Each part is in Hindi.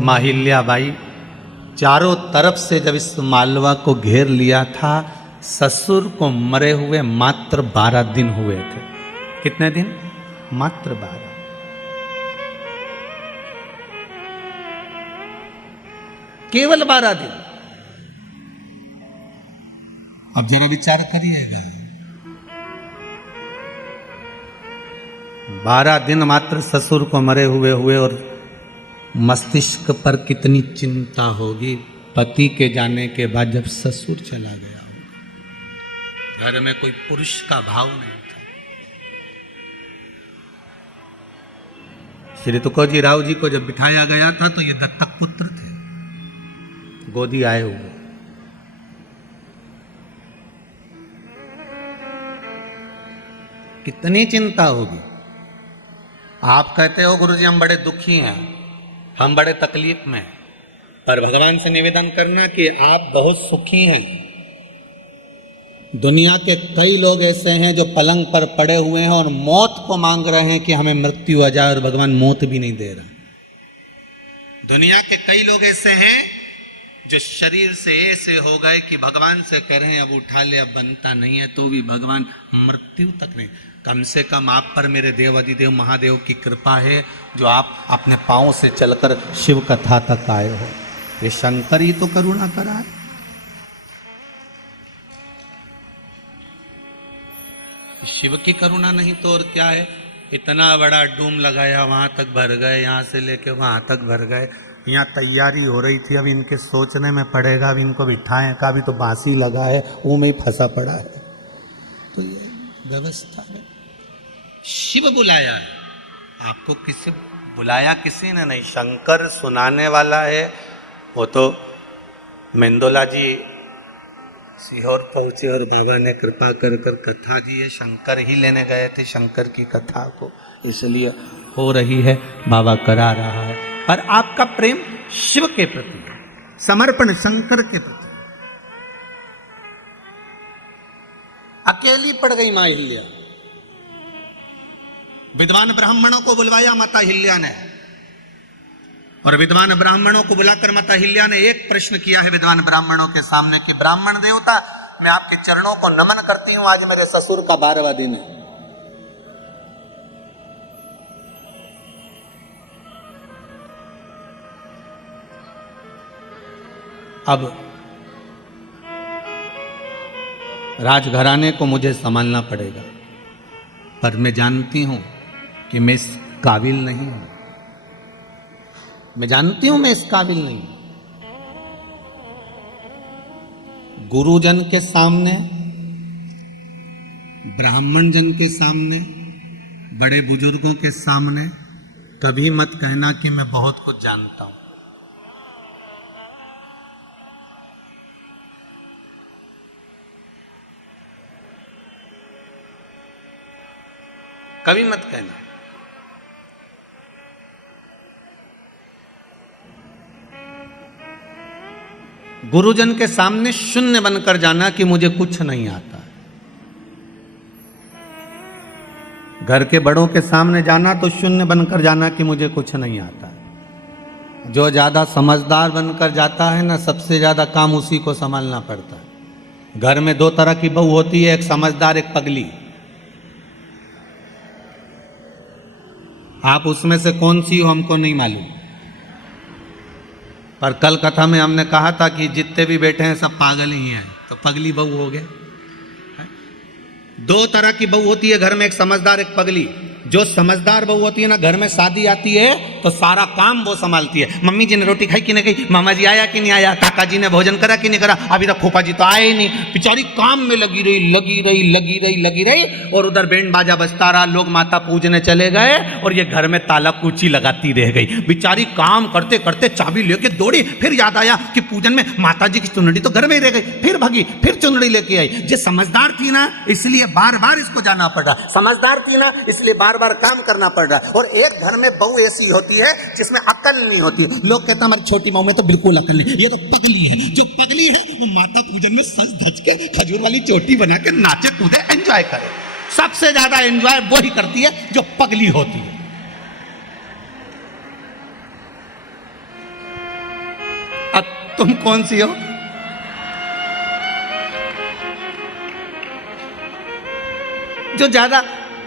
माहिल्याबाई चारों तरफ से जब इस मालवा को घेर लिया था, ससुर को मरे हुए मात्र 12 दिन हुए थे। कितने दिन? मात्र 12। केवल 12 दिन। अब जरा विचार करिएगा, 12 दिन मात्र ससुर को मरे हुए और मस्तिष्क पर कितनी चिंता होगी पति के जाने के बाद जब ससुर चला गया होगा। घर में कोई पुरुष का भाव नहीं था। श्री तुकोजी राव जी को जब बिठाया गया था तो ये दत्तक पुत्र थे, गोदी आए हुए। कितनी चिंता होगी। आप कहते हो गुरुजी हम बड़े दुखी हैं, हम बड़े तकलीफ में, पर भगवान से निवेदन करना कि आप बहुत सुखी हैं। दुनिया के कई लोग ऐसे हैं जो पलंग पर पड़े हुए हैं और मौत को मांग रहे हैं कि हमें मृत्यु आ जाए, और भगवान मौत भी नहीं दे रहा। दुनिया के कई लोग ऐसे हैं जो शरीर से ऐसे हो गए कि भगवान से कह रहे हैं अब उठा ले, अब बनता नहीं है, तो भी भगवान मृत्यु तक नहीं। कम से कम आप पर मेरे देव अधिदेव महादेव की कृपा है जो आप अपने पांव से चलकर शिव कथा तक आए हो। ये शंकर ही तो करुणा करा। शिव की करुणा नहीं तो और क्या है। इतना बड़ा डूम लगाया, वहां तक भर गए, यहां से लेके वहां तक भर गए। यहाँ तैयारी हो रही थी, अब इनके सोचने में पड़ेगा, अब इनको बिठाएं का भी तो बांसी लगा है, वो में ही फंसा पड़ा है। तो ये व्यवस्था है। शिव बुलाया है आपको, किसी बुलाया किसी ने नहीं। शंकर सुनाने वाला है। वो तो मेंदोला जी सीहोर पहुंचे और बाबा ने कृपा कर कर कथा दी है। शंकर ही लेने गए थे शंकर की कथा को, इसलिए हो रही है, बाबा करा रहा है। पर आपका प्रेम शिव के प्रति, समर्पण शंकर के प्रति। अकेली पड़ गई मां हिल्या। विद्वान ब्राह्मणों को बुलवाया माता हिल्या ने, और विद्वान ब्राह्मणों को बुलाकर माता हिल्या ने एक प्रश्न किया है विद्वान ब्राह्मणों के सामने कि ब्राह्मण देवता, मैं आपके चरणों को नमन करती हूं, आज मेरे ससुर का 12वां दिन है। अब राजघराने को मुझे संभालना पड़ेगा, पर मैं जानती हूं कि मैं इस काबिल नहीं हूं। मैं जानती हूं मैं इस काबिल नहीं हूं। गुरुजन के सामने, ब्राह्मण जन के सामने, बड़े बुजुर्गों के सामने कभी मत कहना कि मैं बहुत कुछ जानता हूं। कभी मत कहना। गुरुजन के सामने शून्य बनकर जाना कि मुझे कुछ नहीं आता। घर के बड़ों के सामने जाना तो शून्य बनकर जाना कि मुझे कुछ नहीं आता। जो ज्यादा समझदार बनकर जाता है ना, सबसे ज्यादा काम उसी को संभालना पड़ता है। घर में 2 तरह की बहू होती है, एक समझदार, एक पगली। आप उसमें से कौन सी हो हमको नहीं मालूम, पर कल कथा में हमने कहा था कि जितने भी बैठे हैं सब पागल ही हैं, तो पगली बहू हो गए। 2 तरह की बहू होती है घर में, एक समझदार, एक पगली। जो समझदार बहू होती है ना, घर में शादी आती है तो सारा काम वो संभालती है। मम्मी जी ने रोटी खाई कि नहीं खाई, मामा जी आया कि नहीं आया, काका जी ने भोजन करा कि नहीं करा, अभी तक फूफा जी तो आए ही नहीं। बेचारी काम में लगी रही, और उधर बैंड बाजा बजता रहा, लोग माता पूजने चले गए और ये घर में ताला कुची लगाती रह गई। बेचारी काम करते करते चाबी लेके दौड़ी, फिर याद आया कि पूजन में माता जी की चुनरी तो घर में ही रह गई, फिर भागी, फिर चुनरी लेके आई। जो समझदार थी ना, इसलिए बार बार इसको जाना पड़ रहा। समझदार थी ना, इसलिए बार बार काम करना पड़ रहा है। और एक घर में बहू ऐसी होती है जिसमें अकल नहीं होती। लोग कहते हैं हमारी छोटी बहू में तो बिल्कुल अकल नहीं, ये तो पगली है। जो पगली है वो माता पूजन में सज धज के खजूर वाली चोटी बना के नाचे कूदे, एंजॉय करे। सबसे ज्यादा एंजॉय वो ही करती है जो पगली होती है। तुम कौन सी हो? जो ज्यादा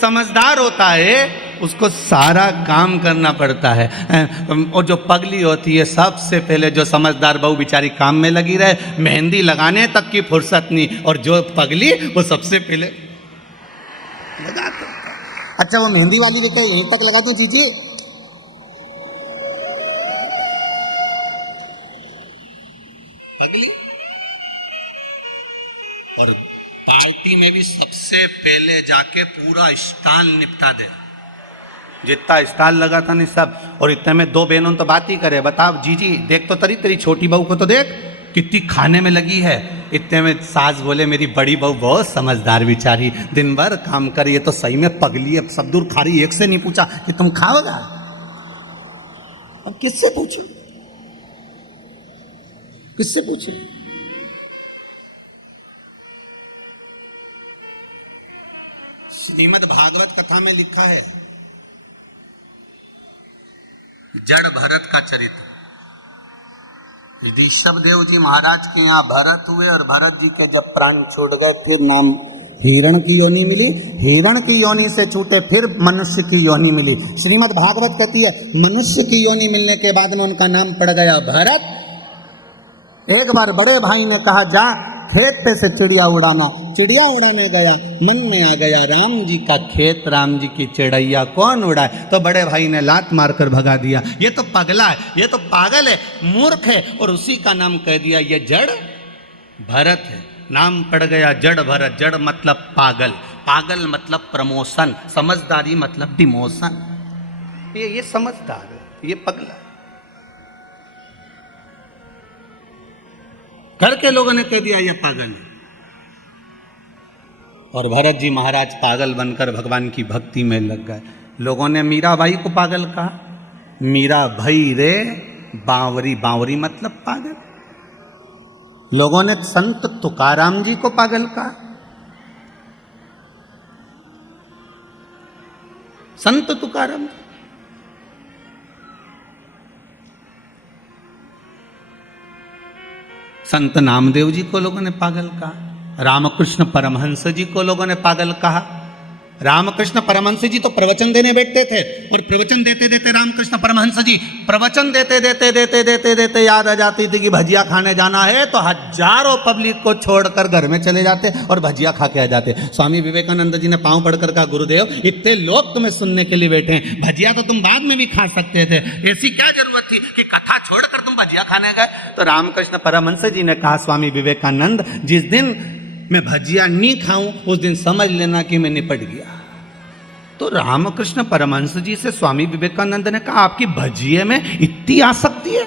समझदार होता है उसको सारा काम करना पड़ता है, और जो पगली होती है सबसे पहले, जो समझदार बहू बेचारी काम में लगी रहे, मेहंदी लगाने तक की फुर्सत नहीं, और जो पगली वो सबसे पहले लगा दो। अच्छा वो मेहंदी वाली भी कहीं यहीं तक लगा दूं जीजी? पगली। और पार्टी में भी सबसे पहले जाके पूरा स्टॉल निपटा दे, जितना स्टॉल लगा था नहीं सब। और इतने में दो बहनों तो बात ही करे, बताओ जीजी देख तो तेरी छोटी बहू को तो देख कितनी खाने में लगी है। इतने में सास बोले मेरी बड़ी बहू बहुत समझदार बेचारी, दिन भर काम करे, ये तो सही में पगली है, सब दूर खा रही, एक से नहीं पूछा कि तुम खाओगा। अब किससे पूछो, किससे पूछो? श्रीमद् भागवत कथा में लिखा है जड़ भरत का चरित्र। ऋषभ देव जी महाराज के यहाँ भरत हुए, और भरत जी के जब प्राण छोड़ गए फिर नाम हिरण की योनि मिली, हिरण की योनि से छूटे फिर मनुष्य की योनि मिली। श्रीमद् भागवत कहती है मनुष्य की योनि मिलने के बाद में उनका नाम पड़ गया भरत। एक बार बड़े भाई ने कहा जा खेत पे से चिड़िया उड़ाना, चिड़िया उड़ाने गया, मन में आ गया राम जी का खेत, राम जी की चिड़ैया कौन उड़ाए, तो बड़े भाई ने लात मारकर भगा दिया। ये तो पगला है, ये तो पागल है, मूर्ख है, और उसी का नाम कह दिया ये जड़ भरत है। नाम पड़ गया जड़ भरत। जड़ मतलब पागल, पागल मतलब प्रमोशन, समझदारी मतलब डिमोशन। ये समझदार है, ये पगला है। घर के लोगों ने कह दिया ये पागल है, और भरत जी महाराज पागल बनकर भगवान की भक्ति में लग गए। लोगों ने मीराबाई को पागल कहा, मीरा भाई रे बावरी, बावरी मतलब पागल। लोगों ने संत तुकाराम जी को पागल कहा, संत तुकाराम। संत नामदेव जी को लोगों ने पागल कहा, रामकृष्ण परमहंस जी को लोगों ने पागल कहा। रामकृष्ण परमहंस जी तो प्रवचन देने बैठते थे, और प्रवचन देते देते रामकृष्ण परमहंस जी प्रवचन देते याद आ जाती थी कि भजिया खाने जाना है, तो हजारों पब्लिक को छोड़कर घर में चले जाते और भजिया खा के आ जाते। स्वामी विवेकानंद जी ने पांव पड़कर कहा गुरुदेव इतने लोग तुम्हें सुनने के लिए बैठे हैं, भजिया तो तुम बाद में भी खा सकते थे, ऐसी क्या जरूरत थी कि कथा छोड़कर तुम भजिया खाने गए? तो रामकृष्ण परमहंस जी ने कहा स्वामी विवेकानंद जिस दिन मैं भजिया नहीं खाऊं उस दिन समझ लेना कि मैं निपट गया। तो रामकृष्ण परमहंस जी से स्वामी विवेकानंद ने कहा आपकी भजिए में इतनी आसक्ति है,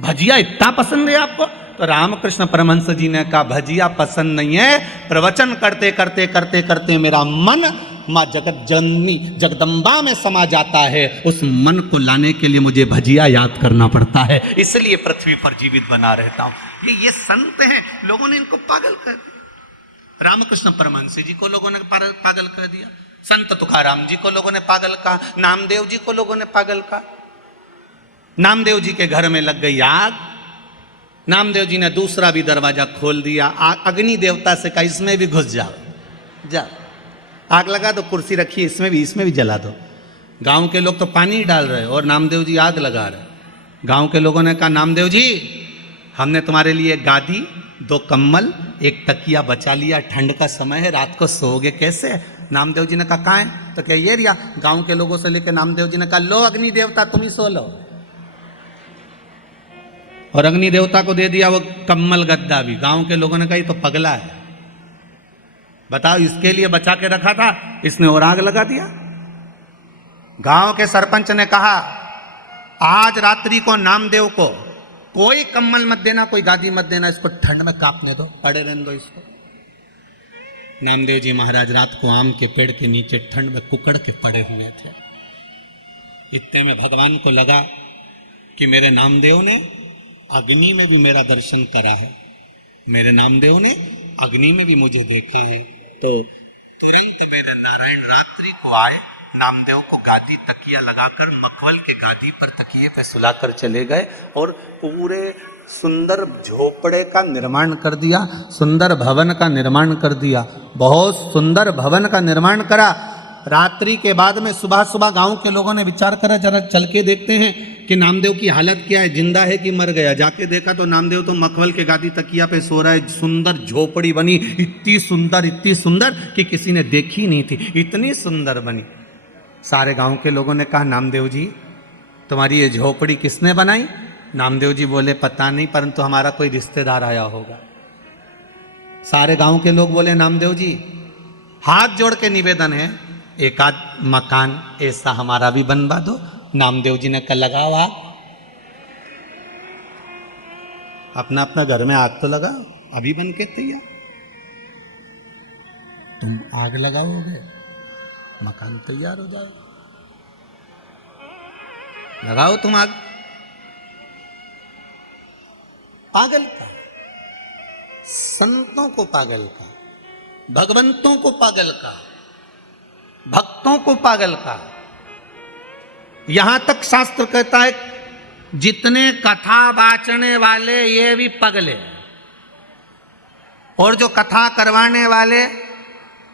भजिया इतना पसंद है आपको? तो रामकृष्ण परमहंस जी ने कहा भजिया पसंद नहीं है, प्रवचन करते करते करते करते मेरा मन माँ जगत जननी जगदम्बा में समा जाता है, उस मन को लाने के लिए मुझे भजिया याद करना पड़ता है, इसलिए पृथ्वी पर जीवित बना रहता हूं। ये संत हैं, लोगों ने इनको पागल कर दिया। रामकृष्ण परमहंस जी को लोगों ने पागल कर दिया, संत तुकाराम जी को लोगों ने पागल कहा, नामदेव जी को लोगों ने पागल कहा। नामदेव जी के घर में लग गई आग, नामदेव जी ने दूसरा भी दरवाजा खोल दिया, अग्नि देवता से कहा इसमें भी घुस जाओ, जाओ आग लगा दो, कुर्सी रखी इसमें भी जला दो। गांव के लोग तो पानी डाल रहे और नामदेव जी आग लगा रहे। गांव के लोगों ने कहा नामदेव जी हमने तुम्हारे लिए गादी, 2 कम्बल, 1 तकिया बचा लिया, ठंड का समय है, रात को सोओगे कैसे? नामदेव जी ने कहा कहाँ है? तो क्या ये रिया? गांव के लोगों से लेकर नामदेव जी ने कहा लो अग्नि देवता तुम ही सो लो, और अग्नि देवता को दे दिया वो कम्बल गद्दा भी। गांव के लोगों ने कहा ये तो पगला है, बताओ इसके लिए बचा के रखा था, इसने और आग लगा दिया। गांव के सरपंच ने कहा आज रात्रि को नामदेव को कोई कम्बल मत देना, कोई गादी मत देना, इसको ठंड में कांपने दो, पड़े रहने दो इसको। नामदेव जी महाराज रात को आम के पेड़ के नीचे ठंड में कुकड़ के पड़े हुए थे। इतने में भगवान को लगा कि मेरे नामदेव ने अग्नि में भी मेरा दर्शन करा है, मेरे नामदेव ने अग्नि में भी मुझे देखे है। तो तुरंत मेरे नारायण रात्रि को आए, नामदेव को गादी तकिया लगाकर मखवल के गादी पर तकिए पे सुलाकर चले गए, और पूरे सुंदर झोपड़े का निर्माण कर दिया, सुंदर भवन का निर्माण कर दिया, बहुत सुंदर भवन का निर्माण करा। रात्रि के बाद में सुबह सुबह गांव के लोगों ने विचार करा, जरा चल के देखते हैं कि नामदेव की हालत क्या है, जिंदा है कि मर गया। जाके देखा तो नामदेव तो मखमल के गादी तकिया पे सो रहा है। सुंदर झोपड़ी बनी, इतनी सुंदर कि किसी ने देखी नहीं थी, इतनी सुंदर बनी। सारे गांव के लोगों ने कहा, नामदेव जी तुम्हारी ये झोपड़ी किसने बनाई? नामदेव जी बोले, पता नहीं, परंतु हमारा कोई रिश्तेदार आया होगा। सारे गांव के लोग बोले, नामदेव जी हाथ जोड़ के निवेदन है, एक आध मकान ऐसा हमारा भी बनवा दो। नामदेव जी ने कहा, लगाओ आग, अपना अपना घर में आग तो लगाओ, अभी बन के तैयार। तुम आग लगाओगे, मकान तैयार हो जाएगा। लगाओ तुम आग। पागल का, संतों को पागल का, भगवंतों को पागल का, भक्तों को पागल का। यहां तक शास्त्र कहता है जितने कथा बाचने वाले ये भी पगले, और जो कथा करवाने वाले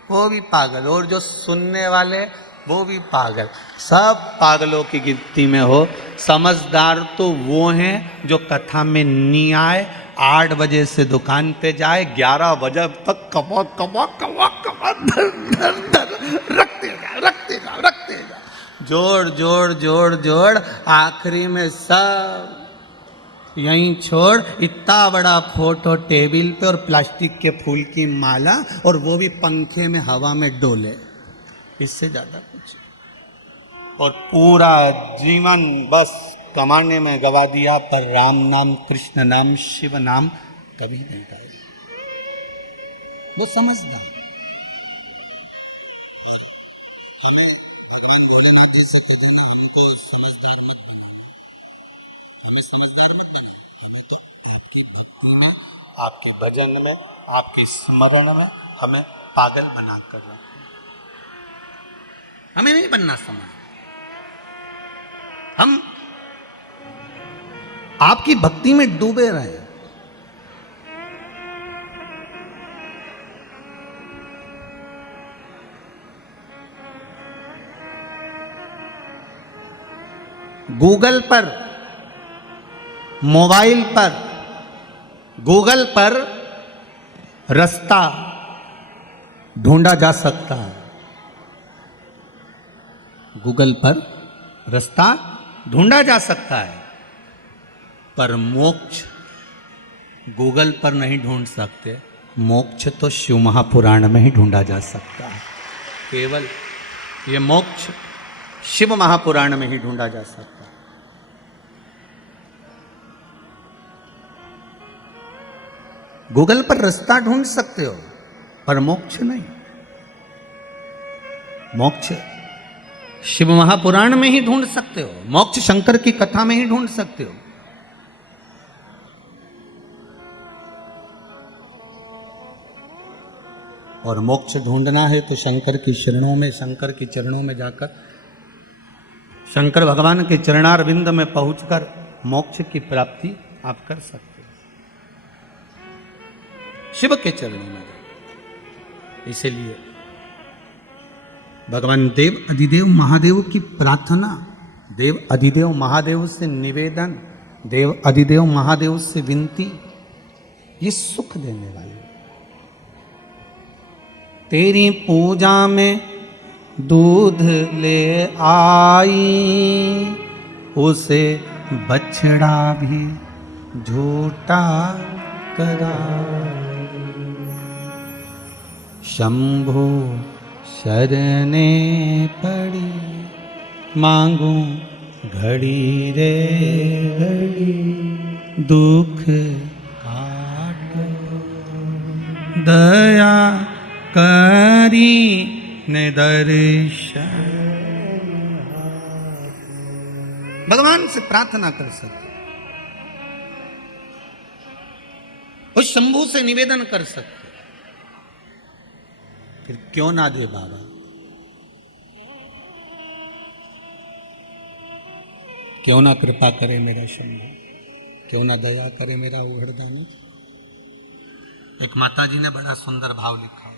वो भी पागल, और जो सुनने वाले वो भी पागल। सब पागलों की गिनती में हो। समझदार तो वो हैं जो कथा में नहीं आए, 8 बजे से दुकान पे जाए, 11 बजे तक कबक कबक कबक कबक रखते जा, जोड़ जोड़ जोड़ जोड़, आखिरी में सब यहीं छोड़। इतना बड़ा फोटो टेबल पे और प्लास्टिक के फूल की माला, और वो भी पंखे में हवा में डोले, इससे ज्यादा कुछ। और पूरा जीवन बस कमाने में गवा दिया, पर राम नाम, कृष्ण नाम, शिव नाम कभी नहीं गाया। वो समझदार। हमें भगवान भोलेनाथ जी से कहते हैं, हमको समझदार मत बनाओ, हमें समझदार मत बनाओ, हमें तो आपकी भक्ति में, आपके भजन में, आपकी स्मरण में हमें पागल बना कर, हमें नहीं बनना समझ। हम आपकी भक्ति में डूबे रहे। गूगल पर, मोबाइल पर, गूगल पर रास्ता ढूंढा जा सकता है। गूगल पर रास्ता ढूंढा जा सकता है, पर मोक्ष गूगल पर नहीं ढूंढ सकते। मोक्ष तो शिव महापुराण में ही ढूंढा जा सकता है। केवल ये मोक्ष शिव महापुराण में ही ढूंढा जा सकता है। गूगल पर रास्ता ढूंढ सकते हो, पर मोक्ष नहीं। मोक्ष शिव महापुराण में ही ढूंढ सकते हो, मोक्ष शंकर की कथा में ही ढूंढ सकते हो। और मोक्ष ढूंढना है तो शंकर की शरणों में, शंकर के चरणों में जाकर, शंकर भगवान के चरणारविंद में पहुंचकर मोक्ष की प्राप्ति आप कर सकते हो, शिव के चरणों में। इसलिए भगवान देव अधिदेव महादेव की प्रार्थना, देव अधिदेव महादेव से निवेदन, देव अधिदेव महादेव से विनती, ये सुख देने वाले। तेरी पूजा में दूध ले आई, उसे बछड़ा भी झूठा करा। शंभो शरणे पड़ी, मांगू घड़ी रे घड़ी, दुख काटो दया करी ने दर्शन। भगवान से प्रार्थना कर सकते, उस शंभू से निवेदन कर सकते, फिर क्यों ना दे बाबा। क्यों ना कृपा करे मेरा शंभू, क्यों ना दया करे मेरा उघड़दानी। एक माता जी ने बड़ा सुंदर भाव लिखा।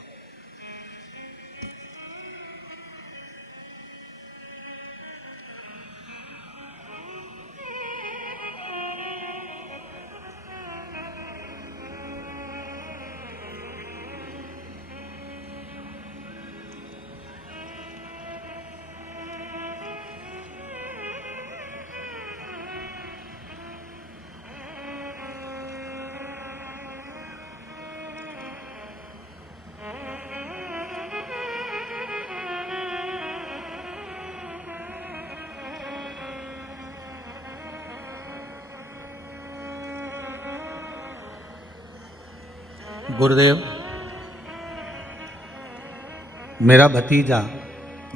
गुरुदेव, मेरा भतीजा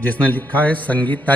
जिसने लिखा है संगीता